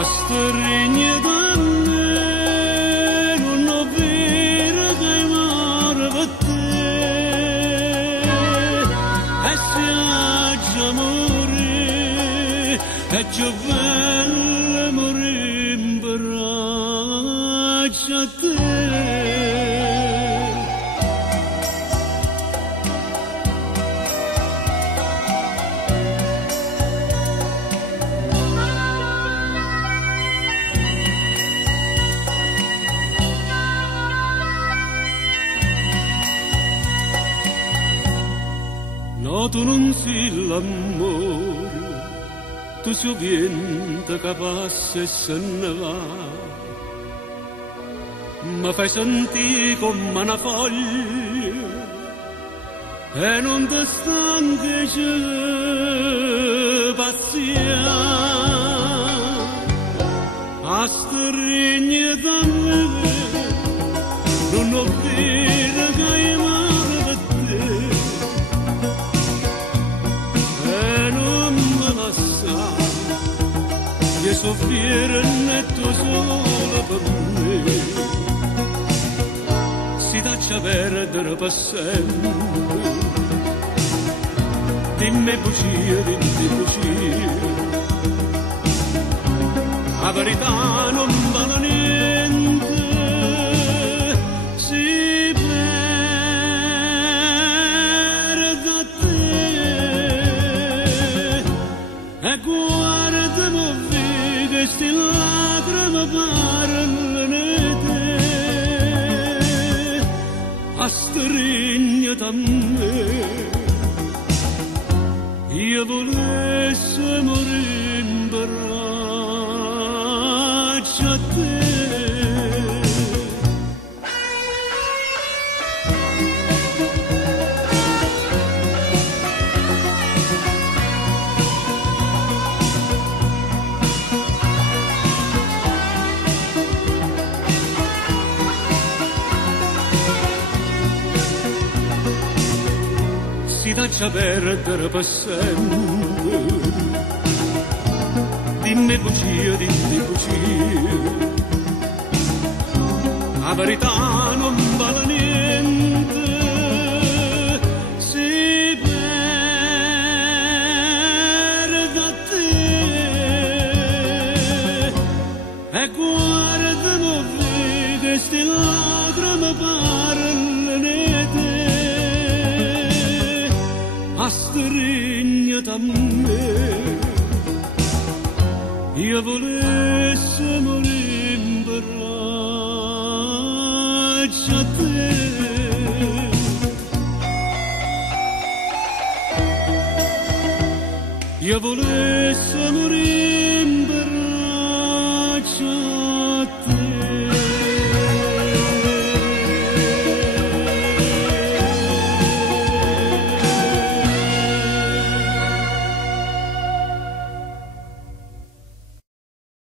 a stărinje da me non ho vero che morva te e se aggia morire e c'è bella morire in braccio a te. No, tu non sei l'amore, tu sei vento che passa e se ne va, mi fai sentire come una foglia e non ti stanchi di passare, a stringe da me, non ho vero che e soffrire netto solo per me si lascia perdere per sempre. Dimmi bugie, la verità non vale niente, si perde a te e guardami queste lacrime parlano te, a stringe da me, io volessi morire in braccio a te. Si lascia perdere per sempre. Dimmi bugie, la verità non vale niente, si perde a te e guardami queste lacrime parlano te, a stringe da me, io volessi morire in braccio a te. Io volessi morire